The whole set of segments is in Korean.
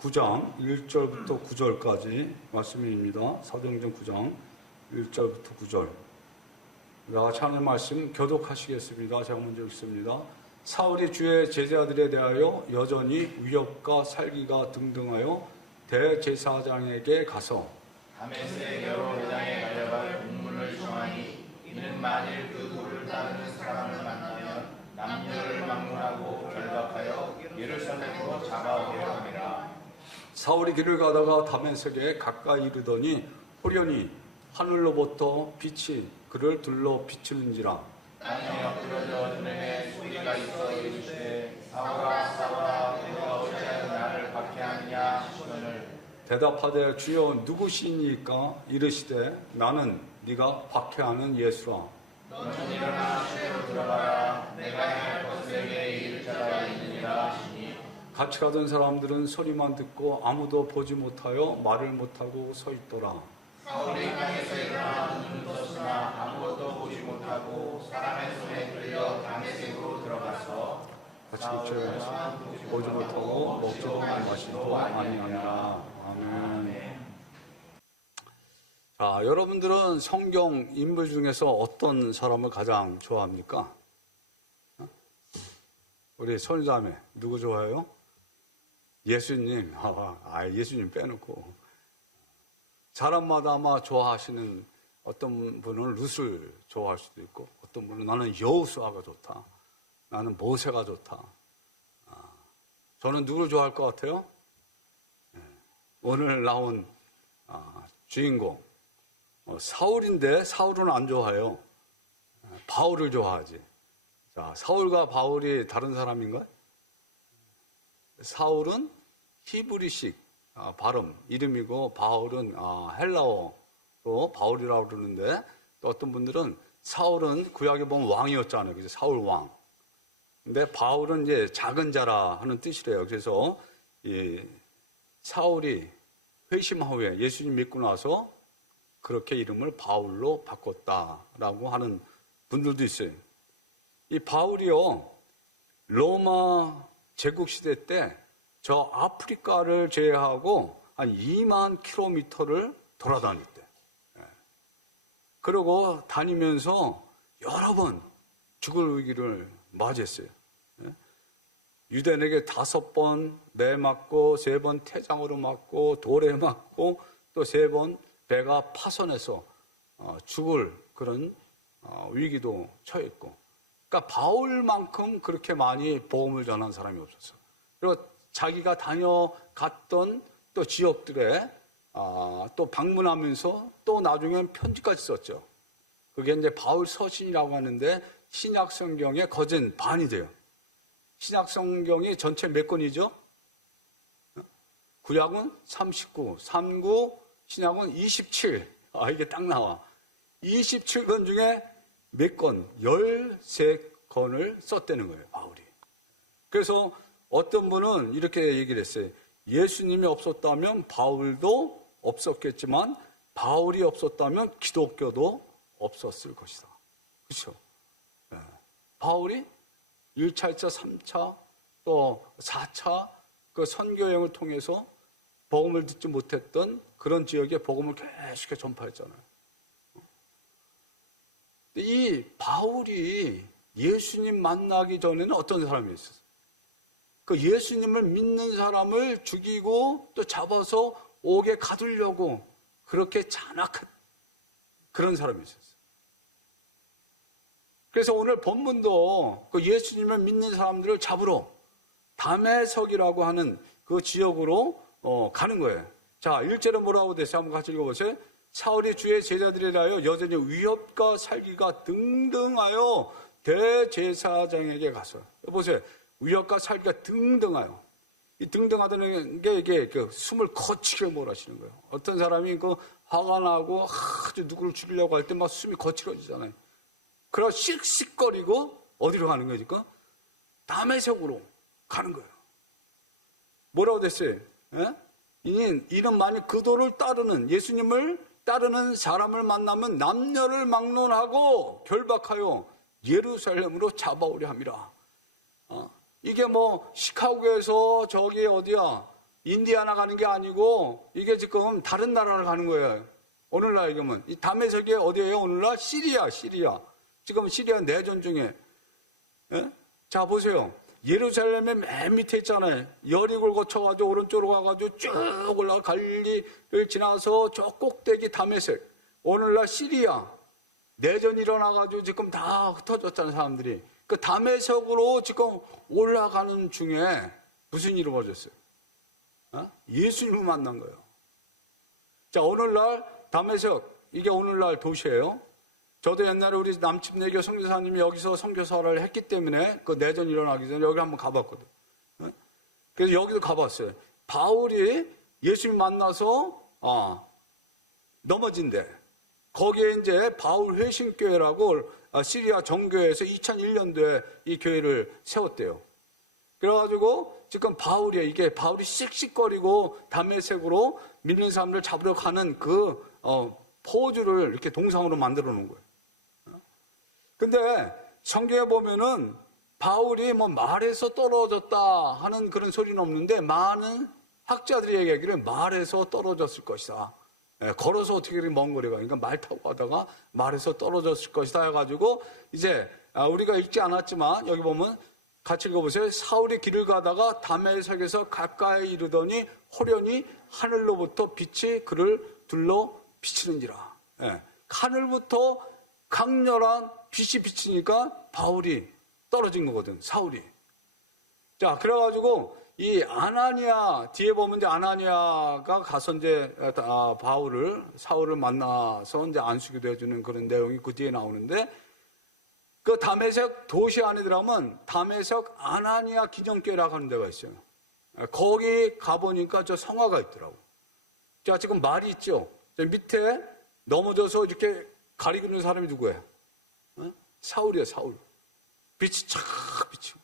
9장 1절부터 9절까지 말씀입니다. 사도행전 9장 1절부터 9절. 나같이 하는 말씀 교독하시겠습니다. 제가 먼저 읽습니다. 사울이 주의 제자들에 대하여 여전히 위협과 살기가 등등하여 대제사장에게 가서 다메섹 여러 회당에 가려갈 공문을 청하니 이는 만일 그 도를 따르는 사람을 만나면 남녀를 막론하고 결박하여 예루살렘으로 잡아오려 함이라. 사울이 길을 가다가 다메섹에 가까이 이르더니 호련히 하늘로부터 빛이 그를 둘러 비추는지라. 땅에 엎드러져 눈에 소리가 있어 이르시되 사울아 사울아 내가 어찌하여 나를 박해하느냐 하시거늘 대답하되 주여 누구시니까? 이르시되 나는 네가 박해하는 예수라. 너는 일어나 시내로 들어가라. 내가 행할 것을 내게 이를 자가 있느니라 하시니 같이 가던 사람들은 소리만 듣고 아무도 보지 못하여 말을 못하고 서 있더라. 사울이 땅에서 일어나 눈을 떴으나 아무것도 보지 못하고 사람의 손에 끌려 다메섹으로 들어가서 같이 묻혀 보지 못하고 먹지도 마시지도 아니하니라. 아멘. 자, 여러분들은 성경 인물 중에서 어떤 사람을 가장 좋아합니까? 우리 손자매 누구 좋아해요? 예수님. 예수님 빼놓고 사람마다 아마 좋아하시는 어떤 분은 룻을 좋아할 수도 있고 어떤 분은 나는 여호수아가 좋다. 나는 모세가 좋다. 저는 누굴 좋아할 것 같아요? 오늘 나온 주인공 사울인데 사울은 안 좋아해요. 바울을 좋아하지. 자, 사울과 바울이 다른 사람인가요? 사울은 히브리식 발음 이름이고 바울은 헬라어로 바울이라고 그러는데 또 어떤 분들은 사울은 구약에 보면 왕이었잖아요. 그래서 사울 왕. 근데 바울은 이제 작은 자라 하는 뜻이래요. 그래서 이 사울이 회심 후에 예수님 믿고 나서 그렇게 이름을 바울로 바꿨다라고 하는 분들도 있어요. 이 바울이요, 로마 제국 시대 때 저 아프리카를 제외하고 한 2만 킬로미터를 돌아다녔대. 그리고 다니면서 여러 번 죽을 위기를 맞이했어요. 유대인에게 5번 매 맞고 3번 태장으로 맞고 돌에 맞고 또 3번 배가 파손해서 죽을 그런 위기도 처했고, 그러니까 바울만큼 그렇게 많이 복음을 전한 사람이 없었어. 그리고 자기가 다녀갔던 또 지역들에 또 방문하면서 또 나중엔 편지까지 썼죠. 그게 이제 바울 서신이라고 하는데 신약 성경의 거진 반이 돼요. 신약 성경이 전체 몇 권이죠? 구약은 39, 39, 신약은 27. 이게 딱 나와. 27권 중에 몇 권? 13권을 썼다는 거예요, 바울이. 그래서 어떤 분은 이렇게 얘기를 했어요. 예수님이 없었다면 바울도 없었겠지만 바울이 없었다면 기독교도 없었을 것이다. 그렇죠? 바울이 1차, 2차, 3차, 또 4차 그 선교여행을 통해서 복음을 듣지 못했던 그런 지역에 복음을 계속해서 전파했잖아요. 이 바울이 예수님 만나기 전에는 어떤 사람이었어요? 그 예수님을 믿는 사람을 죽이고 또 잡아서 옥에 가두려고 그렇게 잔악한 그런 사람이 있었어요. 그래서 오늘 본문도 그 예수님을 믿는 사람들을 잡으러 다메섹이라고 하는 그 지역으로 가는 거예요. 자, 1절에 뭐라고 됐어요? 한번 같이 읽어보세요. 사울이 주의 제자들에 대하여 여전히 위협과 살기가 등등하여 대제사장에게 가서. 보세요. 위협과 살기가 등등하여. 이 등등하다는 게 이게 숨을 거치게 몰아치는 거예요. 어떤 사람이 그 화가 나고 아주 누구를 죽이려고 할 때 막 숨이 거칠어지잖아요. 그러고 씩씩거리고 어디로 가는 거니까? 다메섹으로 가는 거예요. 뭐라고 됐어요? 이는 만약 그 도를 따르는 예수님을 따르는 사람을 만나면 남녀를 막론하고 결박하여 예루살렘으로 잡아오려 함이라. 이게 뭐 시카고에서 저기 어디야 인디아나 가는 게 아니고 이게 지금 다른 나라를 가는 거예요. 오늘날 이거면 이 다메섹이 어디예요? 오늘날 시리아. 지금 시리아 내전 중에. 예? 자 보세요. 예루살렘의 맨 밑에 있잖아요. 여리고를 거쳐가지고 오른쪽으로 가가지고 쭉 올라가 갈릴리를 지나서 저 꼭대기 다메섹. 오늘날 시리아 내전이 일어나가지고 지금 다 흩어졌잖아요, 사람들이. 그 다메섹으로 지금 올라가는 중에 무슨 일이 벌어졌어요? 예수님을 만난 거예요. 자, 오늘날 다메섹, 이게 오늘날 도시예요. 저도 옛날에 우리 남침내교 선교사님이 여기서 선교사를 했기 때문에 그 내전이 일어나기 전에 여기 한번 가봤거든. 그래서 여기도 가봤어요. 바울이 예수님 만나서 넘어진대. 거기에 이제 바울 회심교회라고 시리아 정교회에서 2001년도에 이 교회를 세웠대요. 그래가지고 지금 바울이 씩씩거리고 다메섹으로 믿는 사람들 잡으려 가는 그 포즈를 이렇게 동상으로 만들어 놓은 거예요. 근데 성경에 보면은 바울이 뭐 말에서 떨어졌다 하는 그런 소리는 없는데 많은 학자들이 얘기하기를 말에서 떨어졌을 것이다. 걸어서 어떻게 그렇게 먼 거리가, 그러니까 말 타고 가다가 말에서 떨어졌을 것이다 해가지고 이제 우리가 읽지 않았지만 여기 보면 같이 읽어보세요. 사울이 길을 가다가 다메섹에서 가까이 이르더니 호련히 하늘로부터 빛이 그를 둘러 비치는지라. 하늘부터 강렬한 빛이 비치니까 바울이 떨어진 거거든, 사울이. 자, 그래가지고 이 아나니아, 뒤에 보면 이제 아나니아가 가서 이제 사울을 만나서 이제 안수기도 해주는 그런 내용이 그 뒤에 나오는데, 그 다메섹 도시 안에 들어가면 다메섹 아나니아 기념교회라고 하는 데가 있어요. 거기 가보니까 저 성화가 있더라고. 자, 지금 말이 있죠. 저 밑에 넘어져서 이렇게 가리고 있는 사람이 누구예요? 사울이에요, 사울. 빛이 착 비치고.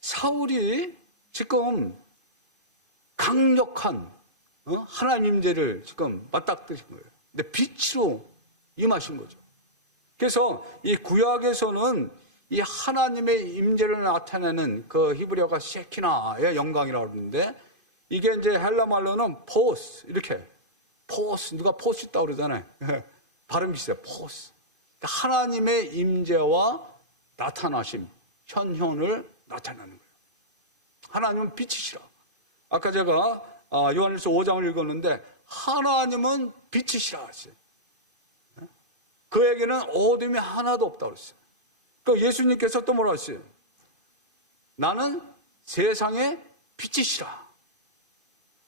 사울이 지금 강력한 하나님 임재를 지금 맞닥뜨린 거예요. 근데 빛으로 임하신 거죠. 그래서 이 구약에서는 이 하나님의 임재를 나타내는 그 히브리어가 셰키나의 영광이라고 그러는데, 이게 이제 헬라 말로는 포스, 이렇게 포스, 누가 포스 있다고 그러잖아요. 발음 비슷해요. 포스. 하나님의 임재와 나타나심, 현현을 나타내는 거예요. 하나님은 빛이시라. 아까 제가 요한일서 5장을 읽었는데 하나님은 빛이시라 하셨어요. 그에게는 어둠이 하나도 없다고 그랬어요. 그 예수님께서 또 뭐라 하셨어요? 나는 세상의 빛이시라.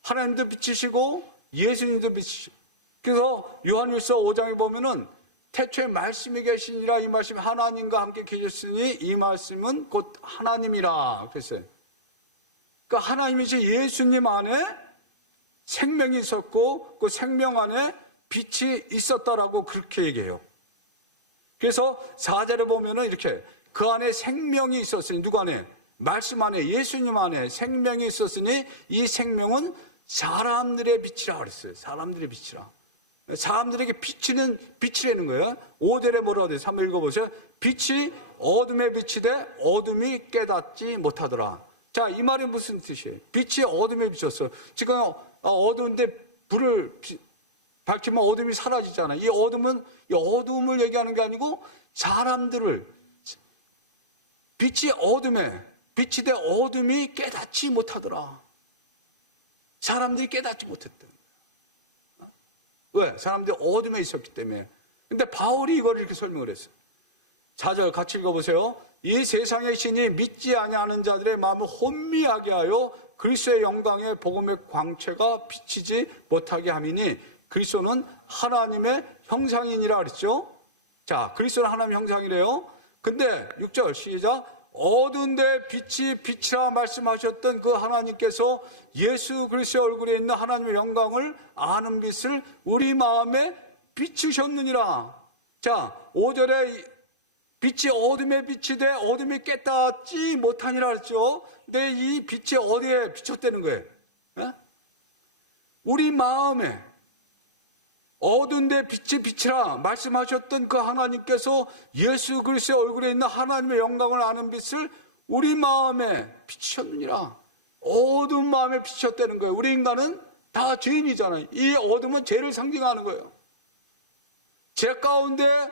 하나님도 빛이시고 예수님도 빛이시고. 그래서 요한일서 5장에 보면은 태초에 말씀이 계시니라, 이 말씀이 하나님과 함께 계셨으니 이 말씀은 곧 하나님이라 그랬어요. 그러니까 하나님이신 예수님 안에 생명이 있었고 그 생명 안에 빛이 있었다라고 그렇게 얘기해요. 그래서 4절에 보면은 이렇게 그 안에 생명이 있었으니, 누구 안에? 말씀 안에, 예수님 안에 생명이 있었으니 이 생명은 사람들의 빛이라 그랬어요. 사람들의 빛이라. 사람들에게 비치는 빛이라는 거예요. 5절에 뭐라고 돼요? 3번 읽어보세요. 빛이 어둠에 비치되 어둠이 깨닫지 못하더라. 자, 이 말이 무슨 뜻이에요? 빛이 어둠에 비쳤어. 지금 어두운데 불을 밝히면 어둠이 사라지잖아요. 이 어둠은 이 어둠을 얘기하는 게 아니고 사람들을, 빛이 어둠에 비치되 어둠이 깨닫지 못하더라. 사람들이 깨닫지 못했다. 왜? 사람들이 어둠에 있었기 때문에. 근데 바울이 이걸 이렇게 설명을 했어요. 4절 같이 읽어보세요. 이 세상의 신이 믿지 아니하는 자들의 마음을 혼미하게 하여 그리스도의 영광의 복음의 광채가 비치지 못하게 함이니, 그리스도는 하나님의 형상이니라 그랬죠. 자, 그리스도는 하나님의 형상이래요. 근데 6절 시작. 어두운데 빛이 빛이라 말씀하셨던 그 하나님께서 예수 그리스도의 얼굴에 있는 하나님의 영광을 아는 빛을 우리 마음에 비추셨느니라. 자, 5절에 빛이 어둠에 비치되 어둠이 깨닫지 못하니라 그랬죠. 근데 이 빛이 어디에 비쳤다는 거예요? 우리 마음에. 어두운데 빛이 빛이라 말씀하셨던 그 하나님께서 예수 그리스도의 얼굴에 있는 하나님의 영광을 아는 빛을 우리 마음에 비치셨느니라. 어두운 마음에 비치셨다는 거예요. 우리 인간은 다 죄인이잖아요. 이 어둠은 죄를 상징하는 거예요. 죄 가운데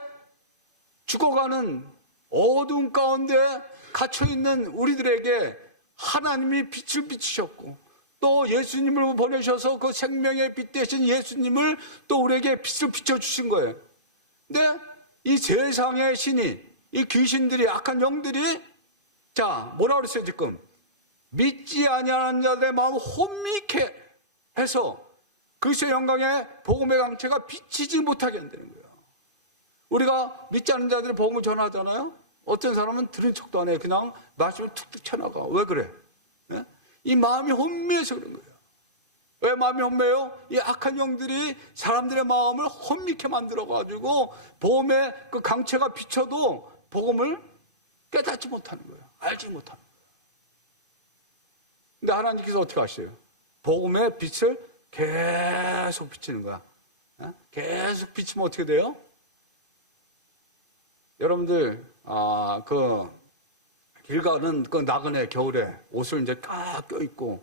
죽어가는 어두운 가운데 갇혀있는 우리들에게 하나님이 빛을 비치셨고, 또 예수님을 보내셔서 그 생명의 빛 대신 예수님을 또 우리에게 빛을 비춰주신 거예요. 근데 이 세상의 신이, 이 귀신들이, 악한 영들이, 자, 뭐라 그랬어요 지금? 믿지 아니하는 자들의 마음을 혼미케 해서 그리스도의 영광의 복음의 강체가 비치지 못하게 한다는 거예요. 우리가 믿지 않는 자들이 복음을 전하잖아요. 어떤 사람은 들은 척도 안 해요. 그냥 말씀을 툭툭 쳐나가. 왜 그래? 네? 이 마음이 혼미해서 그런 거예요. 왜 마음이 혼미해요? 이 악한 영들이 사람들의 마음을 혼미케 만들어가지고 복음의 그 강체가 비쳐도 복음을 깨닫지 못하는 거예요. 알지 못하는 거예요. 근데 하나님께서 어떻게 하셔요? 복음의 빛을 계속 비치는 거야. 네? 계속 비치면 어떻게 돼요? 여러분들, 길 가는 그 나그네 겨울에 옷을 이제 딱 껴입고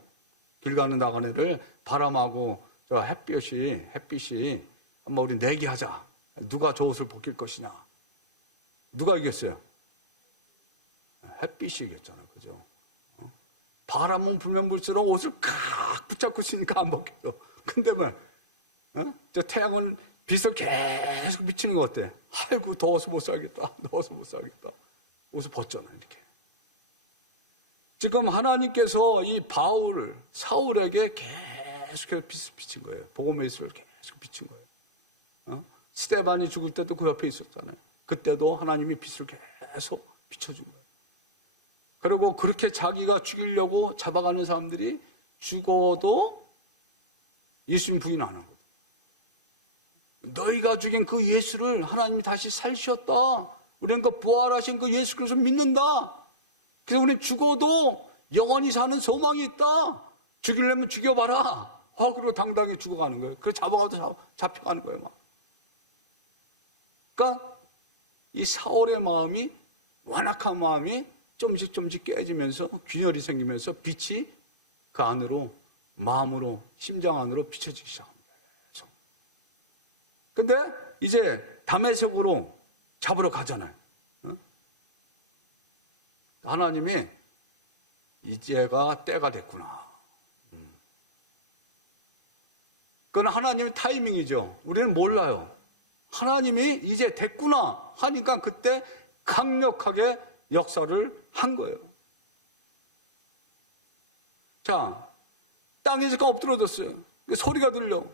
길 가는 나그네를 바람하고 저 햇빛이 한번 우리 내기하자. 누가 저 옷을 벗길 것이냐. 누가 이겼어요? 햇빛이 이겼잖아요. 그죠? 바람은 불면 불수록 옷을 칵 붙잡고 있으니까 안 벗겨요. 근데 저 태양은 빛을 계속 비치는 거 어때? 아이고, 더워서 못 살겠다. 더워서 못 살겠다. 옷을 벗잖아요, 이렇게. 지금 하나님께서 이 사울에게 계속해서 빛을 비친 거예요. 복음의 빛을 계속 비친 거예요. 스데반이 죽을 때도 그 옆에 있었잖아요. 그때도 하나님이 빛을 계속 비춰준 거예요. 그리고 그렇게 자기가 죽이려고 잡아가는 사람들이 죽어도 예수님 부인 안 하거든. 너희가 죽인 그 예수를 하나님이 다시 살리셨다. 우리는 그 부활하신 그 예수 그리스도 믿는다. 그래서 우리는 죽어도 영원히 사는 소망이 있다. 죽이려면 죽여봐라. 그리고 당당히 죽어가는 거예요. 그래서 잡아가도 잡혀가는 거예요. 막. 그러니까 이 사울의 마음이, 완악한 마음이 좀씩 깨지면서 균열이 생기면서 빛이 그 안으로, 마음으로, 심장 안으로 비춰지기 시작합니다. 근데 이제 다메섹으로 잡으러 가잖아요. 하나님이 이제가 때가 됐구나. 그건 하나님의 타이밍이죠. 우리는 몰라요. 하나님이 이제 됐구나 하니까 그때 강력하게 역사를 한 거예요. 자, 땅에서 엎드러졌어요. 소리가 들려.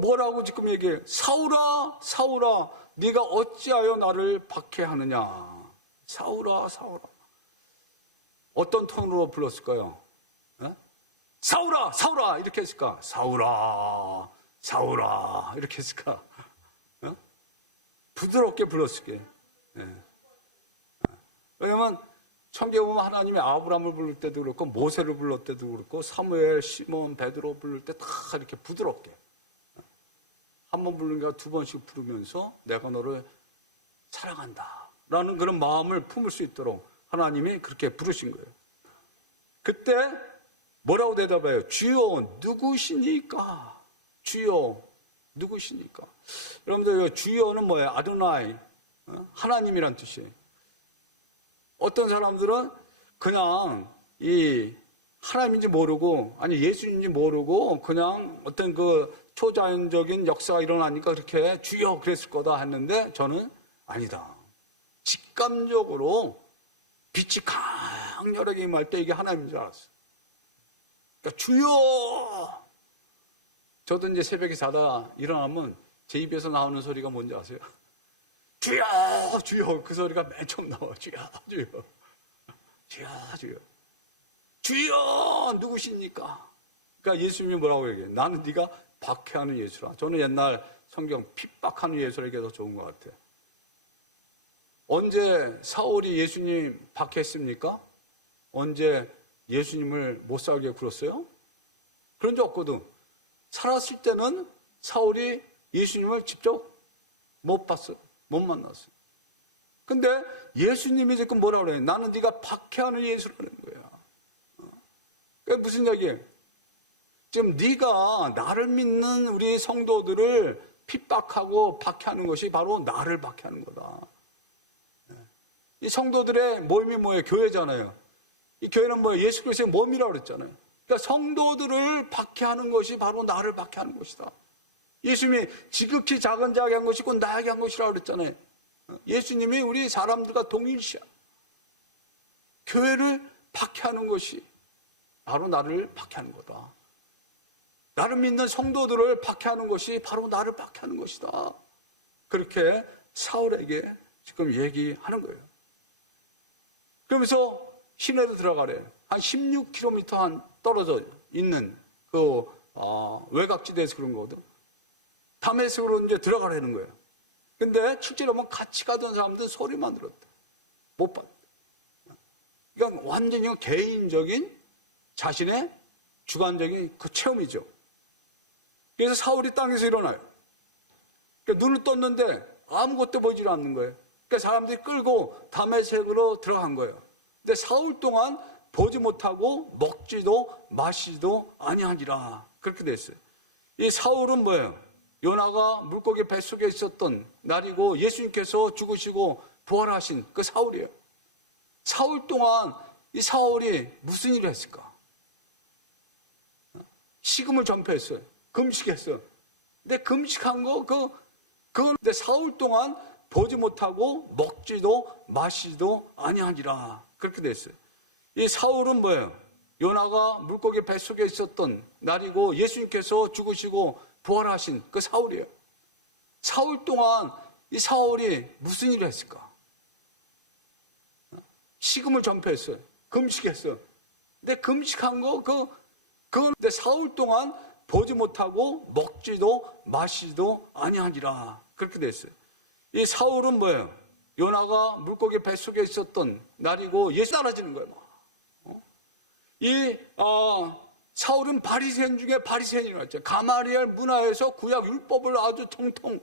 뭐라고 지금 얘기해? 사울아, 사울아, 네가 어찌하여 나를 박해하느냐. 사울아, 사울아. 어떤 톤으로 불렀을까요? 사울아, 사울아 이렇게 했을까? 사울아, 사울아 이렇게 했을까? 부드럽게 불렀을게. 왜냐면 성경에 보면 하나님이 아브라함을 부를 때도 그렇고 모세를 불렀을 때도 그렇고 사무엘, 시몬, 베드로 부를 때 다 이렇게 부드럽게 한 번 부르는 게 두 번씩 부르면서 내가 너를 사랑한다 라는 그런 마음을 품을 수 있도록 하나님이 그렇게 부르신 거예요. 그때 뭐라고 대답해요? 주여 누구시니까? 주여 누구시니까? 여러분들 주여는 뭐예요? 아도나이, 하나님이란 뜻이에요. 어떤 사람들은 그냥 이 하나님인지 모르고, 아니 예수인지 모르고 그냥 어떤 그 초자연적인 역사가 일어나니까 그렇게 주여 그랬을 거다 했는데 저는 아니다. 직감적으로 빛이 강렬하게 임할 때 이게 하나님인 줄 알았어요. 그러니까 주여! 저도 이제 새벽에 자다 일어나면 제 입에서 나오는 소리가 뭔지 아세요? 주여! 주여! 그 소리가 맨 처음 나와요. 주여! 주여! 주여! 주여! 주여! 누구십니까? 그러니까 예수님이 뭐라고 얘기해요? 나는 네가 박해하는 예수라. 저는 옛날 성경 핍박하는 예수에게 더 좋은 것 같아요. 언제 사울이 예수님 박해했습니까? 언제 예수님을 못 살게 굴었어요? 그런 적 없거든. 살았을 때는 사울이 예수님을 직접 못 봤어요. 못 만났어요. 근데 예수님이 지금 뭐라 그래요? 나는 네가 박해하는 예수라는 거야. 그게 무슨 얘기예요? 지금 네가 나를 믿는 우리 성도들을 핍박하고 박해하는 것이 바로 나를 박해하는 거다. 이 성도들의 모임이 뭐예요? 교회잖아요. 이 교회는 뭐예요? 예수 그리스도의 몸이라고 그랬잖아요. 그러니까 성도들을 박해하는 것이 바로 나를 박해하는 것이다. 예수님이 지극히 작은 자에게 한 것이 곧 나에게 한 것이라고 그랬잖아요. 예수님이 우리 사람들과 동일시야. 교회를 박해하는 것이 바로 나를 박해하는 거다. 나를 믿는 성도들을 박해하는 것이 바로 나를 박해하는 것이다. 그렇게 사울에게 지금 얘기하는 거예요. 그러면서 시내로 들어가래. 한 16km 한 떨어져 있는 그 외곽지대에서 그런 거거든. 다메섹으로 이제 들어가라는 거예요. 근데 실제로 보면 같이 가던 사람들은 소리만 들었다. 못 봤다. 이건 완전히 개인적인 자신의 주관적인 그 체험이죠. 그래서 사울이 땅에서 일어나요. 그러니까 눈을 떴는데 아무것도 보이질 않는 거예요. 그러니까 사람들이 끌고 다메섹으로 들어간 거예요. 근데 사흘 동안 보지 못하고 먹지도 마시지도 아니하니라. 그렇게 됐어요. 이 사울은 뭐예요? 요나가 물고기 뱃속에 있었던 날이고 예수님께서 죽으시고 부활하신 그 사울이에요. 사흘 동안 이 사울이 무슨 일을 했을까? 식음을 전폐했어요. 금식했어요. 근데 금식한 근데 사흘 동안 보지 못하고 먹지도 마시지도 아니하니라. 그렇게 됐어요. 이 사울은 뭐예요? 요나가 물고기 뱃속에 있었던 날이고 예수님께서 죽으시고 부활하신 그 사울이에요. 사흘 동안 이 사울이 무슨 일을 했을까? 식음을 전폐했어요. 금식했어요. 근데 금식한 근데 사흘 동안 보지 못하고 먹지도 마시지도 아니하니라. 그렇게 됐어요. 이 사울은 뭐예요? 요나가 물고기 뱃속에 있었던 날이고 예수 따라지는 거예요. 사울은 바리새인 중에 바리새인이라고 했죠. 가마리엘 문화에서 구약 율법을 아주 통통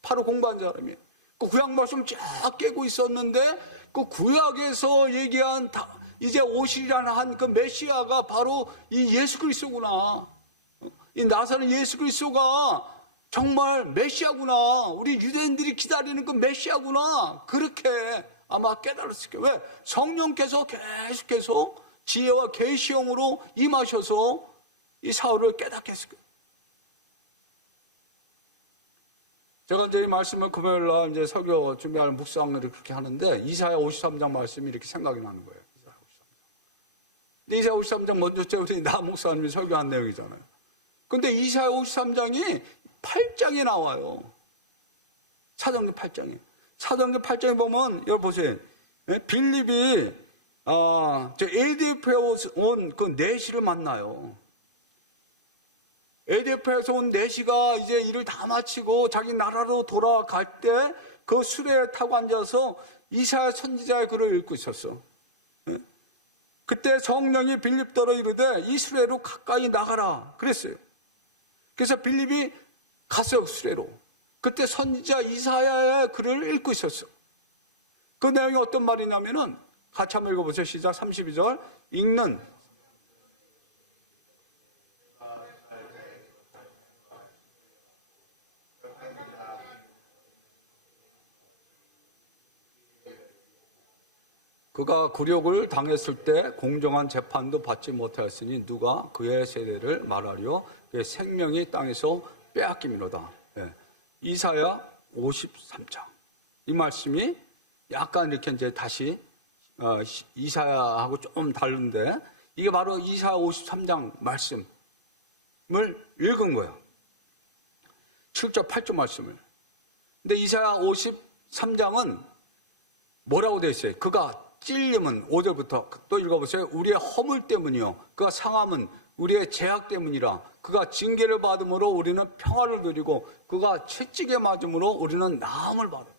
바로 공부한 사람이에요. 그 구약 말씀 쫙 깨고 있었는데 그 구약에서 얘기한 이제 오시리라는 한 그 메시아가 바로 이 예수 그리스도구나. 이 나사렛 예수 그리스도가 정말 메시아구나. 우리 유대인들이 기다리는 그 메시아구나. 그렇게 아마 깨달았을 거예요. 왜? 성령께서 계속해서 지혜와 계시형으로 임하셔서 이 사울을 깨닫게 했을 거예요. 제가 이제 이 말씀을 금요일 날 이제 설교 준비할 묵상을 그렇게 하는데 이사야 53장 말씀이 이렇게 생각이 나는 거예요. 근데 이사야 53장 먼저 우리 나 목사님이 설교한 내용이잖아요. 근데 이사야 53장이 8장에 나와요. 사도행전 8장에. 사도행전 8장에 보면 여러분 보세요. 빌립이 에디오피아에 온 그 내시를 만나요. 에디오피아에서 온 내시가 이제 일을 다 마치고 자기 나라로 돌아갈 때 그 수레에 타고 앉아서 이사야 선지자의 글을 읽고 있었어. 그때 성령이 빌립더러 이르되 이 수레로 가까이 나가라 그랬어요. 그래서 빌립이 갔어요. 수레로. 그때 선지자 이사야의 글을 읽고 있었어. 그 내용이 어떤 말이냐면은 같이 한번 읽어보세요. 시작. 32절 읽는 그가 굴욕을 당했을 때 공정한 재판도 받지 못하였으니 누가 그의 세대를 말하리요. 그의 생명이 땅에서 빼앗김이로다. 이사야 53장. 이 말씀이 약간 이렇게 이제 다시 이사야하고 좀 다른데 이게 바로 이사야 53장 말씀을 읽은 거예요. 7절 8절 말씀을. 근데 이사야 53장은 뭐라고 되어 있어요? 그가 찔림은 5절부터 또 읽어보세요. 우리의 허물 때문이요. 그가 상함은 우리의 죄악 때문이라. 그가 징계를 받음으로 우리는 평화를 누리고 그가 채찍에 맞음으로 우리는 나음을 받았다.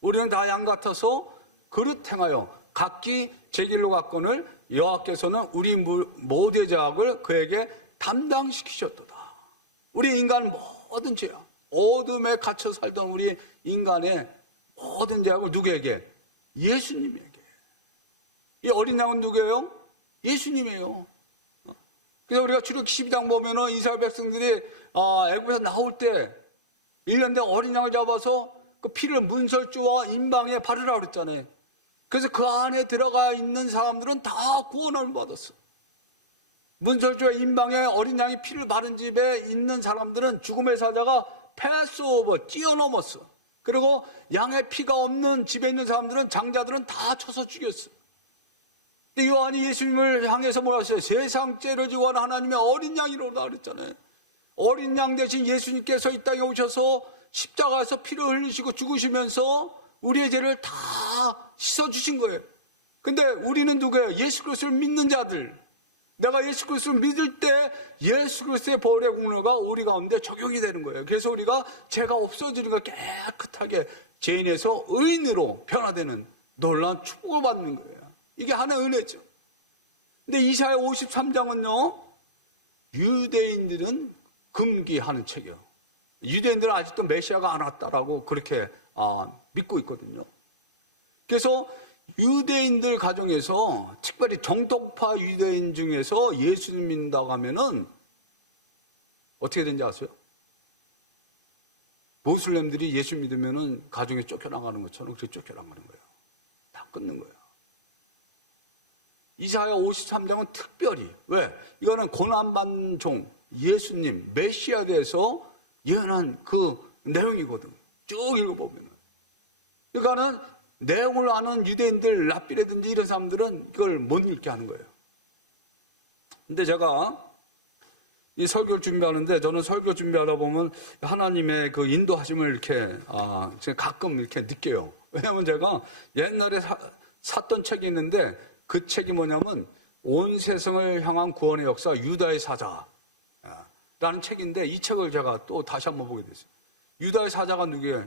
우리는 다 양 같아서 그릇 행하여 각기 제 길로 갔거늘 여호와께서는 우리 모두의 죄악을 그에게 담당시키셨도다. 우리 인간 모든 죄악, 어둠에 갇혀 살던 우리 인간의 모든 죄악을 누구에게? 예수님에게. 이 어린 양은 누구예요? 예수님이에요. 그래서 우리가 출애굽기 12장 보면은 이스라엘 백성들이 애굽에서 나올 때 1년 된 어린 양을 잡아서 그 피를 문설주와 임방에 바르라 그랬잖아요. 그래서 그 안에 들어가 있는 사람들은 다 구원을 받았어. 문설주와 임방에 어린 양이 피를 바른 집에 있는 사람들은 죽음의 사자가 패스오버 뛰어넘었어. 그리고 양의 피가 없는 집에 있는 사람들은 장자들은 다 쳐서 죽였어. 근데 요한이 예수님을 향해서 뭐라 했어요? 세상 죄를 지고 하는 하나님의 어린 양이로다 그랬잖아요. 어린 양 대신 예수님께서 이 땅에 오셔서 십자가에서 피를 흘리시고 죽으시면서 우리의 죄를 다 씻어주신 거예요. 근데 우리는 누구예요? 예수 그리스도를 믿는 자들. 내가 예수 그리스도를 믿을 때 예수 그리스도의 보혈의 공로가 우리 가운데 적용이 되는 거예요. 그래서 우리가 죄가 없어지는 걸 깨끗하게 죄인에서 의인으로 변화되는 놀라운 축복을 받는 거예요. 이게 하나의 은혜죠. 근데 이사야 53장은요, 유대인들은 금기하는 책이에요. 유대인들은 아직도 메시아가 안 왔다라고 그렇게 믿고 있거든요. 그래서 유대인들 가정에서 특별히 정통파 유대인 중에서 예수님 믿는다고 하면은 어떻게 되는지 아세요? 모슬렘들이 예수 믿으면은 가정에 쫓겨나가는 것처럼 그렇게 쫓겨나가는 거예요. 다 끊는 거예요. 이사야 53장은 특별히 왜? 이거는 고난받는 종 예수님 메시아에 대해서 예언한 그 내용이거든. 쭉 읽어보면. 그러니까는 내용을 아는 유대인들, 랍비라든지 이런 사람들은 이걸 못 읽게 하는 거예요. 근데 제가 이 설교를 준비하는데 저는 설교 준비하다 보면 하나님의 그 인도하심을 이렇게 제가 가끔 이렇게 느껴요. 왜냐하면 제가 옛날에 샀던 책이 있는데 그 책이 뭐냐면 온 세상을 향한 구원의 역사 유다의 사자 라는 책인데 이 책을 제가 또 다시 한번 보게 됐어요. 유다의 사자가 누구예요?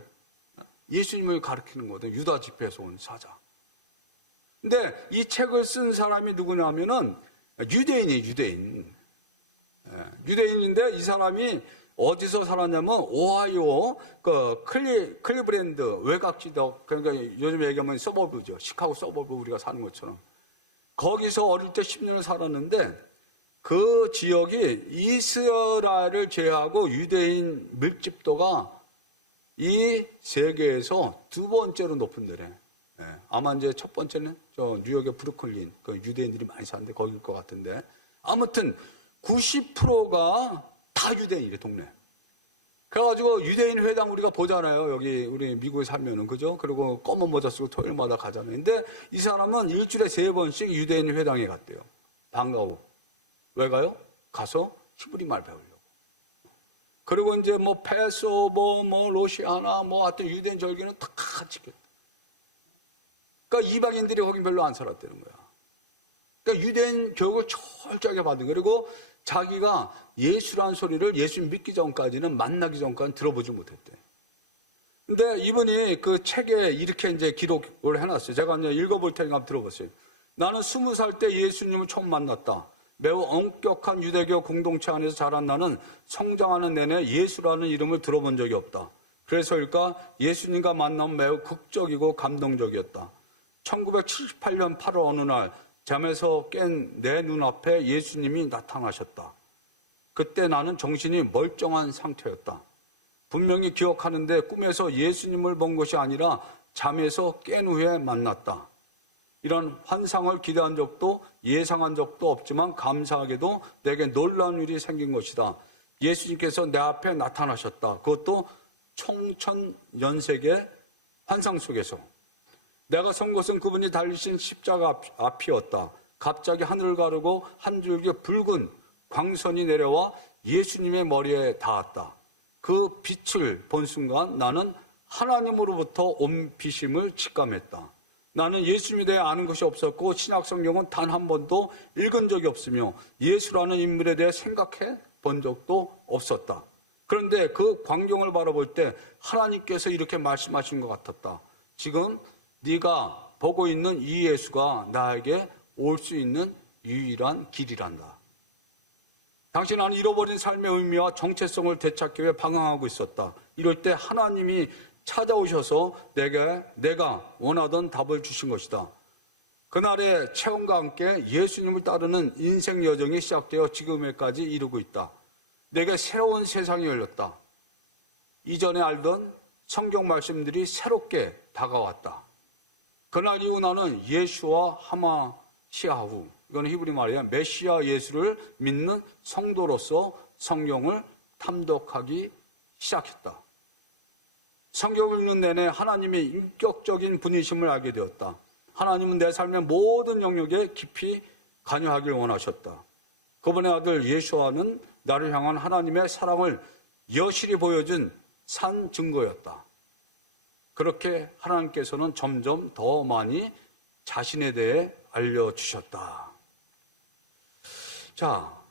예수님을 가리키는 거거든요. 유다 집회에서 온 사자. 근데 이 책을 쓴 사람이 누구냐면은 유대인이에요. 유대인. 유대인인데 이 사람이 어디서 살았냐면 오하이오 그 클리브랜드 외곽지역, 그러니까 요즘 얘기하면 서버브죠. 시카고 서버브 우리가 사는 것처럼. 거기서 어릴 때 10년을 살았는데 그 지역이 이스라엘을 제외하고 유대인 밀집도가 이 세계에서 두 번째로 높은 데래. 아마 이제 첫 번째는 저 뉴욕의 브루클린, 그 유대인들이 많이 사는데 거기일 것 같은데. 아무튼 90%가 다 유대인이래, 동네. 그래가지고 유대인 회당 우리가 보잖아요. 여기 우리 미국에 살면은, 그죠? 그리고 검은 모자 쓰고 토요일마다 가잖아요. 근데 이 사람은 일주일에 3번씩 유대인 회당에 갔대요. 반가워. 왜 가요? 가서 히브리 말 배우려고. 그리고 이제 뭐 패스오버, 뭐 로시아나, 뭐 하여튼 유대인 절기는 다 지켰다. 그러니까 이방인들이 거긴 별로 안 살았다는 거야. 그러니까 유대인 교육을 철저하게 받은 거예요. 그리고 자기가 예수란 소리를 예수 믿기 전까지는 만나기 전까지는 들어보지 못했대. 근데 이분이 그 책에 이렇게 이제 기록을 해놨어요. 제가 이제 읽어볼 테니까 한번 들어보세요. 나는 20살 때 예수님을 처음 만났다. 매우 엄격한 유대교 공동체 안에서 자란 나는 성장하는 내내 예수라는 이름을 들어본 적이 없다. 그래서일까 예수님과 만나면 매우 극적이고 감동적이었다. 1978년 8월 어느 날 잠에서 깬 내 눈앞에 예수님이 나타나셨다. 그때 나는 정신이 멀쩡한 상태였다. 분명히 기억하는데 꿈에서 예수님을 본 것이 아니라 잠에서 깬 후에 만났다. 이런 환상을 기대한 적도 예상한 적도 없지만 감사하게도 내게 놀라운 일이 생긴 것이다. 예수님께서 내 앞에 나타나셨다. 그것도 총천연색의 환상 속에서. 내가 선 곳은 그분이 달리신 십자가 앞이었다. 갑자기 하늘을 가르고 한 줄기 붉은 광선이 내려와 예수님의 머리에 닿았다. 그 빛을 본 순간 나는 하나님으로부터 온 빛임을 직감했다. 나는 예수님에 대해 아는 것이 없었고 신약 성경은 단 한 번도 읽은 적이 없으며 예수라는 인물에 대해 생각해 본 적도 없었다. 그런데 그 광경을 바라볼 때 하나님께서 이렇게 말씀하신 것 같았다. 지금 네가 보고 있는 이 예수가 나에게 올 수 있는 유일한 길이란다. 당시 나는 잃어버린 삶의 의미와 정체성을 되찾기 위해 방황하고 있었다. 이럴 때 하나님이 찾아오셔서 내가 원하던 답을 주신 것이다. 그날의 체험과 함께 예수님을 따르는 인생 여정이 시작되어 지금에까지 이르고 있다. 내게 새로운 세상이 열렸다. 이전에 알던 성경 말씀들이 새롭게 다가왔다. 그날 이후 나는 예수와 하마시아후, 이건 히브리 말이야, 메시아 예수를 믿는 성도로서 성경을 탐독하기 시작했다. 성경을 읽는 내내 하나님의 인격적인 분이심을 알게 되었다. 하나님은 내 삶의 모든 영역에 깊이 관여하길 원하셨다. 그분의 아들 예수와는 나를 향한 하나님의 사랑을 여실히 보여준 산 증거였다. 그렇게 하나님께서는 점점 더 많이 자신에 대해 알려주셨다. 자,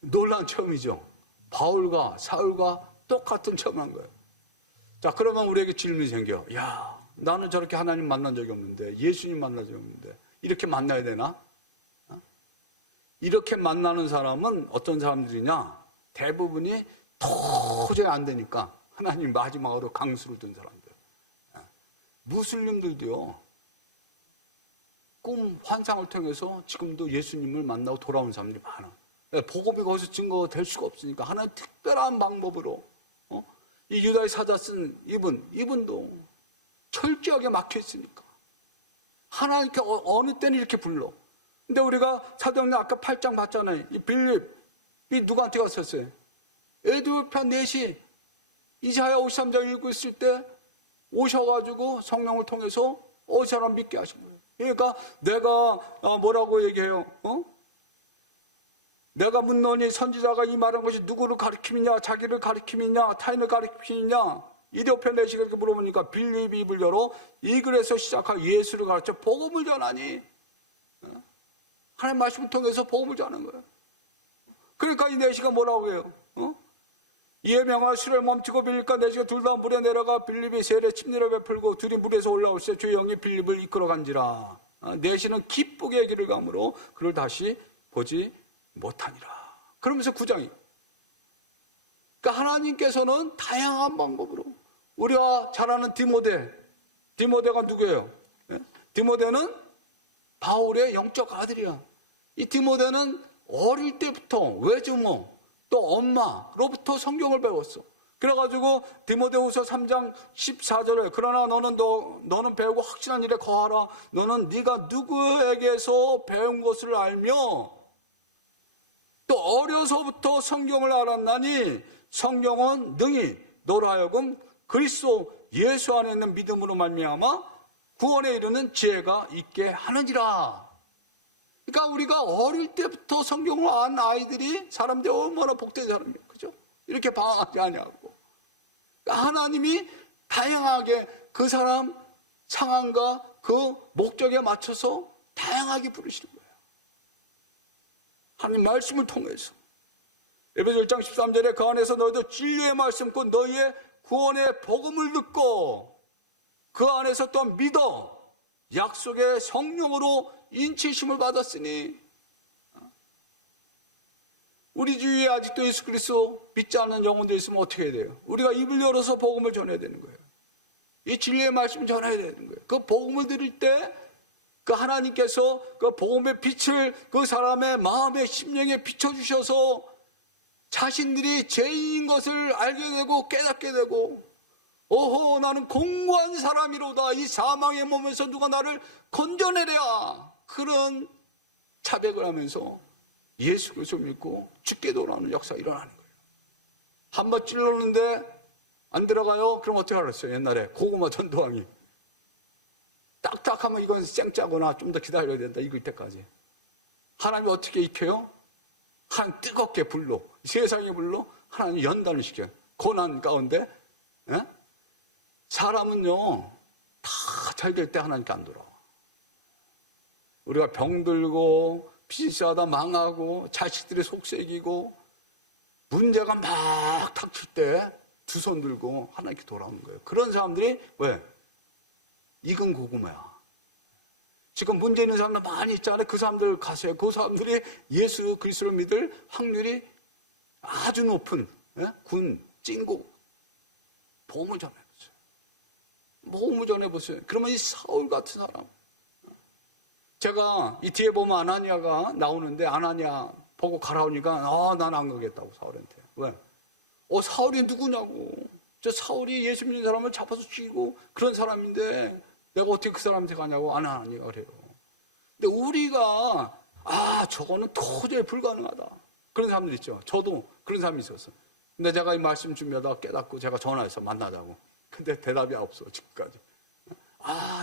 놀라운 체험이죠. 바울과 사울과 똑같은 체험한 거예요. 자, 그러면 우리에게 질문이 생겨. 야, 나는 저렇게 하나님 만난 적이 없는데, 예수님 만난 적이 없는데, 이렇게 만나야 되나? 이렇게 만나는 사람은 어떤 사람들이냐? 대부분이 도저히 안 되니까 하나님 마지막으로 강수를 둔 사람들. 무슬림들도요, 꿈, 환상을 통해서 지금도 예수님을 만나고 돌아온 사람들이 많아. 복음이 거기서 증거될 수가 없으니까 하나님 특별한 방법으로, 이 유다의 사자 쓴 이분도 철저하게 막혀 있으니까 하나님께 어느 때는 이렇게 불러. 근데 우리가 사도행전 아까 8장 봤잖아요. 이 빌립이 누구한테 갔었어요? 에디오피아 넷이 이사야 53장 읽고 있을 때 오셔가지고 성령을 통해서 이 사람 믿게 하신 거예요. 그러니까 내가 뭐라고 얘기해요? 내가 묻노니 선지자가 이 말한 것이 누구를 가리킴이냐, 자기를 가리킴이냐, 타인을 가리킴이냐, 이디오피아 넷이 그렇게 물어보니까 빌립이 입을 열어 이 글에서 시작한 예수를 가르쳐 복음을 전하니, 하나님 말씀을 통해서 복음을 전하는 거예요. 그러니까 이 넷이가 뭐라고 해요? 이에 명하 술을 멈추고 빌립과 넷이가 둘 다 물에 내려가 빌립이 세례 침례를 베풀고 둘이 물에서 올라올 때 주의 영이 빌립을 이끌어 간지라. 넷이는 기쁘게 길을 가므로 그를 다시 보지 못하니라. 그러면서 9장이, 그러니까 하나님께서는 다양한 방법으로, 우리가 잘 아는 디모데가 누구예요? 디모데는 바울의 영적 아들이야. 이 디모데는 어릴 때부터 외조모 또 엄마로부터 성경을 배웠어. 그래가지고 디모데후서 3장 14절에 그러나 너는 배우고 확신한 일에 거하라. 너는 네가 누구에게서 배운 것을 알며 또 어려서부터 성경을 알았나니 성경은 능히 너로 하여금 그리스도 예수 안에 있는 믿음으로 말미암아 구원에 이르는 지혜가 있게 하느니라. 그러니까 우리가 어릴 때부터 성경을 안 아이들이 사람들이 얼마나 복된 사람이에요. 그죠? 이렇게 방황하지 아니하고. 그러니까 하나님이 다양하게 그 사람 상황과 그 목적에 맞춰서 다양하게 부르시는 거예요. 하나님 말씀을 통해서. 에베소 1장 13절에 그 안에서 너희도 진리의 말씀 곧 너희의 구원의 복음을 듣고 그 안에서 또 믿어 약속의 성령으로 인치심을 받았으니. 우리 주위에 아직도 예수 그리스도 믿지 않는 영혼들 있으면 어떻게 해야 돼요? 우리가 입을 열어서 복음을 전해야 되는 거예요. 이 진리의 말씀을 전해야 되는 거예요. 그 복음을 들을 때 그 하나님께서 그 복음의 빛을 그 사람의 마음의 심령에 비춰주셔서 자신들이 죄인인 것을 알게 되고 깨닫게 되고, 오호 나는 공고한 사람이로다, 이 사망의 몸에서 누가 나를 건져내랴, 그런 자백을 하면서 예수 그리스도를 믿고 죽게 돌아오는 역사가 일어나는 거예요. 한번 찔렀는데 안 들어가요? 그럼 어떻게 알았어요? 옛날에 고구마 전도왕이 딱딱하면 이건 생짜거나 좀 더 기다려야 된다, 익을 때까지. 하나님이 어떻게 익혀요? 하나님 뜨겁게 불로, 세상의 불로 하나님 연단을 시켜요. 고난 가운데. 사람은요 다 잘 될 때 하나님께 안 돌아와. 우리가 병들고 비싸다 망하고 자식들이 속색이고 문제가 막 닥칠 때 두 손 들고 하나님께 돌아오는 거예요. 그런 사람들이 왜? 익은 고구마야. 지금 문제 있는 사람들 많이 있잖아요. 그 사람들 가세요. 그 사람들이 예수 그리스도를 믿을 확률이 아주 높은 군, 찐국 복음을 전해줬어요. 복음을 전해보세요. 그러면 이 사울 같은 사람, 제가 이 뒤에 보면 아나니아가 나오는데 아나니아 보고 가라오니까 난 안 가겠다고 사울한테. 왜? 사울이 누구냐고. 저 사울이 예수 믿는 사람을 잡아서 죽이고 그런 사람인데 내가 어떻게 그 사람한테 가냐고 아나니아가 그래요. 근데 우리가 저거는 도저히 불가능하다. 그런 사람들 있죠. 저도 그런 사람이 있었어. 근데 제가 이 말씀 준비하다가 깨닫고 제가 전화해서 만나자고. 근데 대답이 없어 지금까지.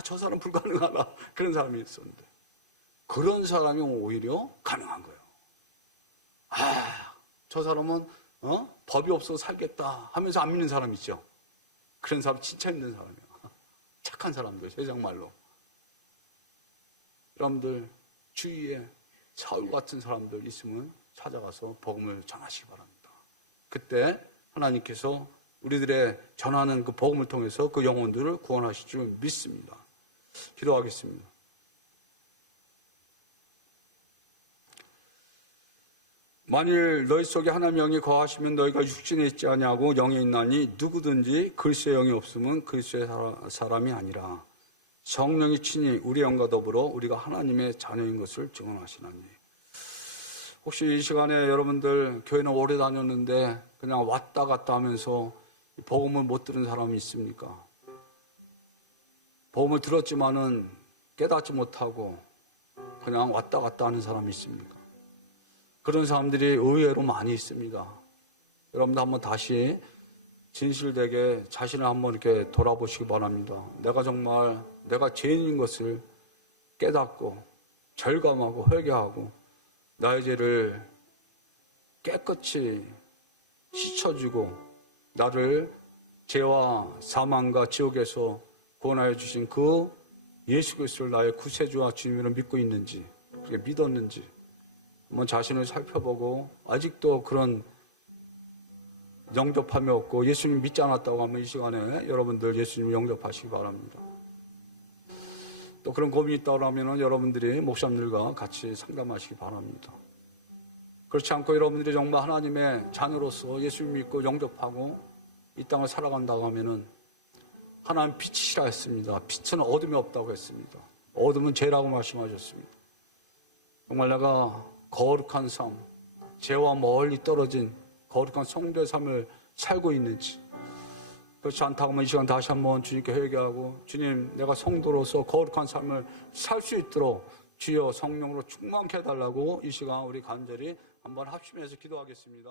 저 사람 불가능하다. 그런 사람이 있었는데 그런 사람이 오히려 가능한 거예요. 저 사람은 법이 없어서 살겠다 하면서 안 믿는 사람 있죠. 그런 사람 진짜 힘든 사람이야. 착한 사람들, 세상 말로. 여러분들 주위에 사울 같은 사람들 있으면 찾아가서 복음을 전하시기 바랍니다. 그때 하나님께서 우리들의 전하는 그 복음을 통해서 그 영혼들을 구원하실 줄 믿습니다. 기도하겠습니다. 만일 너희 속에 하나님의 영이 거하시면 너희가 육신에 있지 아니하고 영에 있나니 누구든지 그리스도의 영이 없으면 그리스도의 사람이 아니라 성령이 친히 우리 영과 더불어 우리가 하나님의 자녀인 것을 증언하시나니. 혹시 이 시간에 여러분들 교회는 오래 다녔는데 그냥 왔다 갔다 하면서 복음을 못 들은 사람이 있습니까? 복음을 들었지만은 깨닫지 못하고 그냥 왔다 갔다 하는 사람이 있습니까? 그런 사람들이 의외로 많이 있습니다. 여러분들 한번 다시 진실되게 자신을 한번 이렇게 돌아보시기 바랍니다. 내가 정말 내가 죄인인 것을 깨닫고 절감하고 회개하고 나의 죄를 깨끗이 씻어주고 나를 죄와 사망과 지옥에서 구원하여 주신 그 예수 그리스도를 나의 구세주와 주님으로 믿고 있는지, 그렇게 믿었는지 한번 자신을 살펴보고 아직도 그런 영접함이 없고 예수님 믿지 않았다고 하면 이 시간에 여러분들 예수님을 영접하시기 바랍니다. 또 그런 고민이 있다고 하면 여러분들이 목사님들과 같이 상담하시기 바랍니다. 그렇지 않고 여러분들이 정말 하나님의 자녀로서 예수님 믿고 영접하고 이 땅을 살아간다고 하면은 하나님 빛이시라 했습니다. 빛은 어둠이 없다고 했습니다. 어둠은 죄라고 말씀하셨습니다. 정말 내가 거룩한 삶, 죄와 멀리 떨어진 거룩한 성도의 삶을 살고 있는지, 그렇지 않다고 하면 이 시간 다시 한번 주님께 회개하고 주님 내가 성도로서 거룩한 삶을 살 수 있도록 주여 성령으로 충만케 해달라고 이 시간 우리 간절히 한번 합심해서 기도하겠습니다.